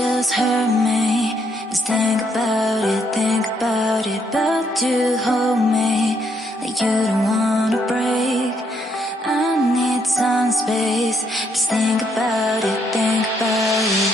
just hurt me. Just think about it, but you hold me like you don't wanna break. I need some space. Just think about it, think about it.